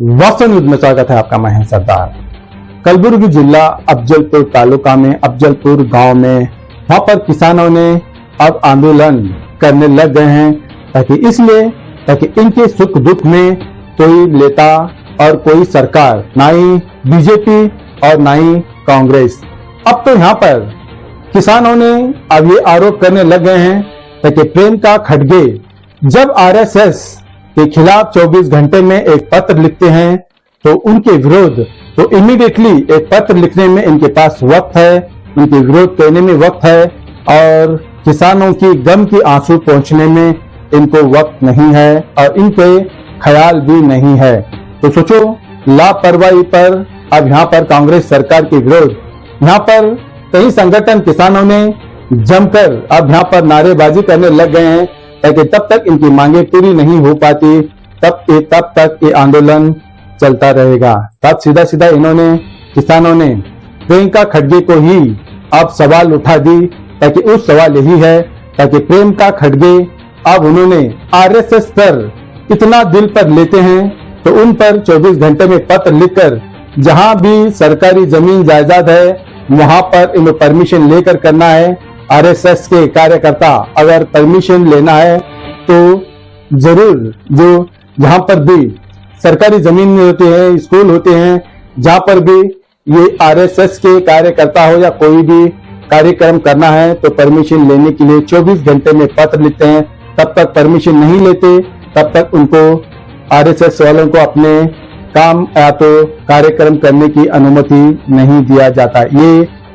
वास्तव न्यूज़ में स्वागत है आपका महेश सरदार। कलबुर्गी जिला अफजलपुर तालुका में, अफजलपुर गाँव में, वहाँ पर किसानों ने अब आंदोलन करने लग गए हैं, ताकि इसलिए, ताकि इनके सुख दुख में कोई नेता और कोई सरकार, ना ही बीजेपी और ना ही कांग्रेस। अब तो यहाँ पर किसानों ने अब ये आरोप करने लग गए हैं, ताकि प्रियंका खड़गे जब आरएसएस के खिलाफ 24 घंटे में एक पत्र लिखते हैं तो उनके विरोध तो इमीडिएटली एक पत्र लिखने में इनके पास वक्त है, उनके विरोध करने में वक्त है, और किसानों की गम की आँसू पहुँचने में इनको वक्त नहीं है और इनके ख्याल भी नहीं है। तो सोचो, लापरवाही पर अब यहाँ पर कांग्रेस सरकार के विरोध। यहाँ पर कई संगठन किसानों ने जमकर अब यहाँ पर नारेबाजी करने लग गए हैं। ताकि तब तक इनकी मांगे पूरी नहीं हो पाती। तब ये तब तक ये आंदोलन चलता रहेगा। तब सीधा सीधा इन्होंने, किसानों ने प्रियंका खड़गे को ही अब सवाल उठा दी, ताकि उस सवाल यही है, ताकि प्रियंका खड़गे अब उन्होंने आरएसएस पर इतना दिल पर लेते हैं तो उन पर 24 घंटे में पत्र लिखकर जहाँ भी सरकारी ज़मीन जायदाद है, वहाँ पर इन्हें परमिशन लेकर करना है। आरएसएस के कार्यकर्ता अगर परमिशन लेना है तो ज़रूर जो जहाँ पर भी सरकारी ज़मीन होते हैं, स्कूल होते हैं, जहाँ पर भी ये आरएसएस के कार्यकर्ता हो या कोई भी कार्यक्रम करना है तो परमिशन लेने के लिए 24 घंटे में पत्र लिखते हैं। तब तक परमिशन नहीं लेते, तब तक उनको आरएसएस वालों को अपने काम या तो कार्यक्रम करने की अनुमति नहीं दिया जाता। ये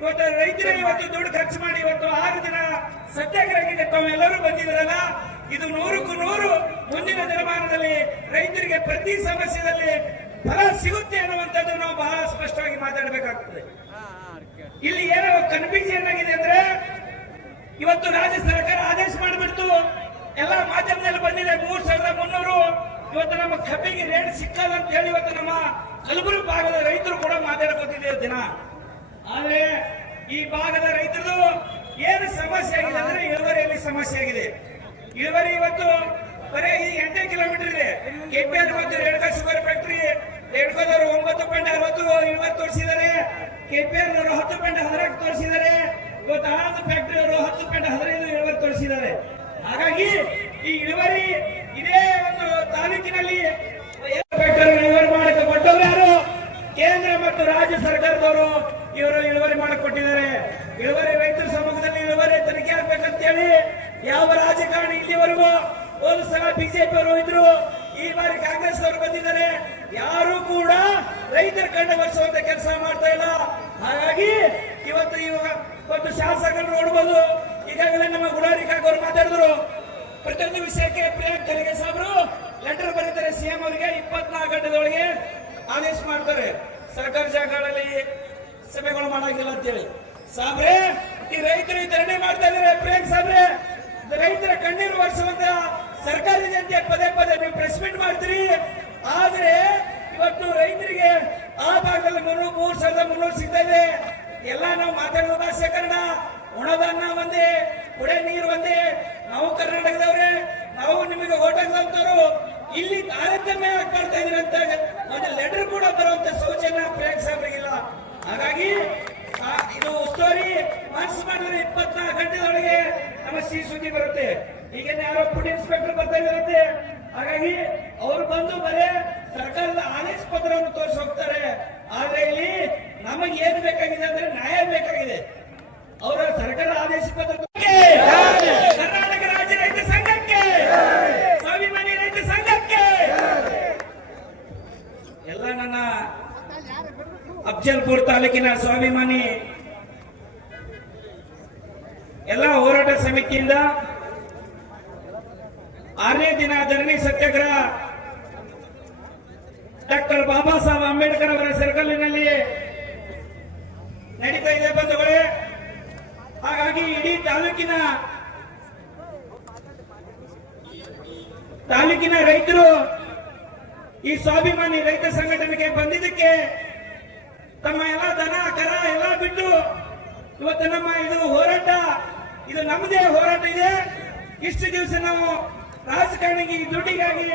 ಇವತ್ತು ರೈತರಿಗೆ ಇವತ್ತು ದುಡ್ಡು ಖರ್ಚು ಮಾಡಿ ಇವತ್ತು ಆರು ದಿನ ಸತ್ಯಾಗ್ರಹಕ್ಕೆ ತಾವೆಲ್ಲರೂ ಬಂದಿದ್ರಲ್ಲ ಇದು ನೂರಕ್ಕೂ ನೂರು ಮುಂದಿನ ದಿನಮಾನದಲ್ಲಿ ರೈತರಿಗೆ ಪ್ರತಿ ಸಮಸ್ಯೆದಲ್ಲಿ ಫಲ ಸಿಗುತ್ತೆ ಅನ್ನುವಂಥದ್ದು ನಾವು ಬಹಳ ಸ್ಪಷ್ಟವಾಗಿ ಮಾತಾಡಬೇಕಾಗ್ತದೆ. ಇಲ್ಲಿ ಏನೋ ಕನ್ಫ್ಯೂಷನ್ ಆಗಿದೆ ಅಂದ್ರೆ ಇವತ್ತು ರಾಜ್ಯ ಸರ್ಕಾರ ಆದೇಶ ಮಾಡಿಬಿಡ್ತು. ಎಲ್ಲ ಮಾಧ್ಯಮದಲ್ಲಿ ಬಂದಿದೆ ಮೂರ್ ಸಾವಿರದ ಮುನ್ನೂರು. ಇವತ್ತು ನಮ್ಮ ಕಬ್ಬಿಗೆ ರೇಟ್ ಸಿಕ್ಕಲ್ಲ ಅಂತ ಹೇಳಿ ಇವತ್ತು ನಮ್ಮ ಕಲಬುರಗಿ ಭಾಗದ ರೈತರು ಕೂಡ ಮಾತಾಡಬೇಕಿದೆ ದಿನ. ಆದ್ರೆ ಈ ಭಾಗದ ರೈತರದು ಏನು ಸಮಸ್ಯೆ ಆಗಿದೆ ಅಂದ್ರೆ ಇಳುವರಿಯಲ್ಲಿ ಸಮಸ್ಯೆ ಆಗಿದೆ. ಇಳುವರಿ ಇವತ್ತು ಬರೀ ಈ ಎಂಟೇ ಕಿಲೋಮೀಟರ್ ಇದೆ. ಕೆಪಿಆರ್ ಮತ್ತು ರೇಣುಕಾ ಶುಗರ್ ಫ್ಯಾಕ್ಟ್ರಿ ರೇಣುಕಾದವರು ಒಂಬತ್ತು ಪಾಯಿಂಟ್ ಅರವತ್ತು ಇಳುವರಿ ತೋರಿಸಿದ್ದಾರೆ. ಕೆಪಿಆರ್ ಅವರು ಹತ್ತು ಪಾಯಿಂಟ್ ಹದಿನೆಂಟು ತೋರಿಸಿದ್ದಾರೆ. ಇವತ್ತು ಆನಂದ ಫ್ಯಾಕ್ಟರಿ ಅವರು ಹತ್ತು ಪಾಯಿಂಟ್ ಹದಿನೈದು ಇಳುವರಿ ತೋರಿಸಿದ್ದಾರೆ. ಹಾಗಾಗಿ ಈ ಇಳುವರಿ ಇದೇ ಒಂದು ತಾಲೂಕಿನಲ್ಲಿ ಫ್ಯಾಕ್ಟರಿ ಇಳುವರಿ ಮಾಡಕ್ಕೆ ಕೊಟ್ಟವ್ರು ಯಾರು ಮತ್ತು ರಾಜ್ಯ ಸರ್ಕಾರದವರು ಇವರು ಇಳುವರಿ ಮಾಡಿಕೊಟ್ಟಿದ್ದಾರೆ. ಇಳುವರಿ ರೈತರ ಸಮೂಹದಲ್ಲಿ ಇಳುವರಿ ತನಿಖೆ ಆಗ್ಬೇಕಂತೇಳಿ ಯಾವ ರಾಜಕಾರಣಿ ಇಲ್ಲಿವರೆಗೂ ಒಂದು ಸಲ ಬಿಜೆಪಿ ಅವರು ಇದ್ರು, ಈ ಬಾರಿ ಕಾಂಗ್ರೆಸ್ ಅವರು ಬಂದಿದ್ದಾರೆ. ಯಾರು ಕೂಡ ರೈತರ ಕಣ್ಣು ಬರ್ಸುವಂತ ಕೆಲಸ ಮಾಡ್ತಾ ಇಲ್ಲ. ಹಾಗಾಗಿ ಇವತ್ತು ಇವಾಗ ಒಂದು ಶಾಸಕರು ನೋಡ್ಬೋದು. ಈಗಾಗಲೇ ನಮ್ಮ ಗುಡಾರಿ ಕಾಕೋರು ಮಾತಾಡಿದ್ರು. ಪ್ರತಿಯೊಂದು ವಿಷಯಕ್ಕೆ ಪ್ರಿಯಾಂಕ್ ಖರ್ಗೆ ಸಾಬ್ರು ಲೆಟರ್ ಬರೀತಾರೆ ಸಿಎಂ ಅವರಿಗೆ ಇಪ್ಪತ್ನಾಲ್ಕು ಗಂಟೆದೊಳಗೆ ಆದೇಶ ಮಾಡ್ತಾರೆ. ಸರ್ಕಾರಿ ಜಾಗಗಳಲ್ಲಿ ಸಭೆಗಳು ಮಾಡಂಗಿಲ್ಲ ಅಂತೇಳಿ. ಸಾಬ್ರೆ, ಈ ರೈತರು ಧರಣಿ ಮಾಡ್ತಾ ಇದಾರೆ ಪ್ರೇಮ್ ಸಾಬ್ರೆ. ರೈತರ ಕಣ್ಣೀರು ಒರೆಸುವಂತ ಸರ್ಕಾರಿ ಜನತೆ ಪದೇ ಪದೇ ನೀವು ಪ್ರೆಸ್ ಮೀಟ್ ಮಾಡ್ತೀರಿ. ಆದ್ರೆ ಇವತ್ತು ರೈತರಿಗೆ ಆ ಭಾಗದಲ್ಲಿ ಮೂರು, ಮೂರ್ ಸಾವಿರದ ಮುನ್ನೂರು ಸಿಗ್ತಾ ಇದೆ. ಎಲ್ಲ ನಾವು ಮಾತಾಡೋ ಭಾಷೆ ಕನ್ನಡ. ಒಣದನ್ನ ಒಂದೇ, ಕುಡಿಯ ನೀರು ಒಂದೇ. ನಾವು ಕರ್ನಾಟಕದವ್ರೆ, ನಾವು ನಿಮಗೆ ಓಟ್ ಹಾಕಿದವರು ಇಲ್ಲಿ ತಾರತಮ್ಯ ಯಾಕೆ ಮಾಡ್ತಾ ಅಂತ ಒಂದು ಲೆಟರ್ ಕೂಡ ಬರುವಂತ ಸೌಜನ್ಯ ಪ್ರಯಾಗ್ ಸಾಹೇಬರಿಗಿಲ್ಲ ಹಾಗಾಗಿ ಇದು ಉಸ್ತುವಾರಿ ಮನಸ್ಸು ಮಾಡಿದ್ರೆ ಇಪ್ಪತ್ನಾಲ್ಕು ಗಂಟೆದೊಳಗೆ ನಮ್ಮ ಸಿ ಸುದ್ದಿ ಬರುತ್ತೆ. ಈಗ ಯಾರೋ ಫುಡ್ ಇನ್ಸ್ಪೆಕ್ಟರ್ ಬರ್ತಾ ಇದಾರಂತೆ ಹಾಗಾಗಿ, ಅವ್ರು ಬಂದು ಬರೇ ಸರ್ಕಾರದ ಆದೇಶ ಪತ್ರವನ್ನು ತೋರಿಸಿ ಹೋಗ್ತಾರೆ ಆದ್ರೆ ಇಲ್ಲಿ ನಮಗೆ ಏನ್ ಬೇಕಾಗಿದೆ ಅಂದ್ರೆ ನ್ಯಾಯ ಬೇಕಾಗಿದೆ ಅವರ ಸರ್ಕಾರ ಆದೇಶ ಪತ್ರ ಕರ್ನಾಟಕ ರಾಜ್ಯ ರೈತ ಸಂಘಕ್ಕೆ ಸ್ವಾಭಿಮಾನಿ ರೈತ ಸಂಘಕ್ಕೆ ಎಲ್ಲ ನನ್ನ ಅಫ್ಜಲ್ಪುರ್ ತಾಲೂಕಿನ ಸ್ವಾಭಿಮಾನಿ. ಎಲ್ಲ ಹೋರಾಟ ಸಮಿತಿಯಿಂದ ಆರನೇ ದಿನ ಧರಣಿ ಸತ್ಯಾಗ್ರಹ. ಡಾಕ್ಟರ್ ಬಾಬಾ ಸಾಹೇಬ್ ಅಂಬೇಡ್ಕರ್ ಅವರ ಸರ್ಕಲ್ನಲ್ಲಿ ನಡೀತಾ ಇದೆ ಬಂಧುಗಳೇ. ಹಾಗಾಗಿ ಇಡೀ ತಾಲೂಕಿನ ತಾಲೂಕಿನ ರೈತರು ಈ ಸ್ವಾಭಿಮಾನಿ ರೈತ ಸಂಘಟನೆಗೆ ಬಂದಿದ್ದಕ್ಕೆ ತಮ್ಮ ಎಲ್ಲ ದನ, ಕರ ಎಲ್ಲ ಬಿಟ್ಟು ಇವತ್ತು ನಮ್ಮ ಇದು ಹೋರಾಟ, ಇದು ನಮ್ಮದೇ ಹೋರಾಟ ಇದೆ. ಇಷ್ಟು ದಿವಸ ನಾವು ರಾಜಕಾರಣಿಗೆ ದುಡ್ಡಿಗಾಗಿ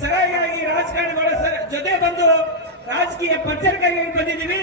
ಸರಿಯಾಗಿ ರಾಜಕಾರಣಿಗಳ ಜೊತೆ ಬಂದು ರಾಜಕೀಯ ಪ್ರಚಾರಕ್ಕಾಗಿ ಬಂದಿದ್ದೀವಿ.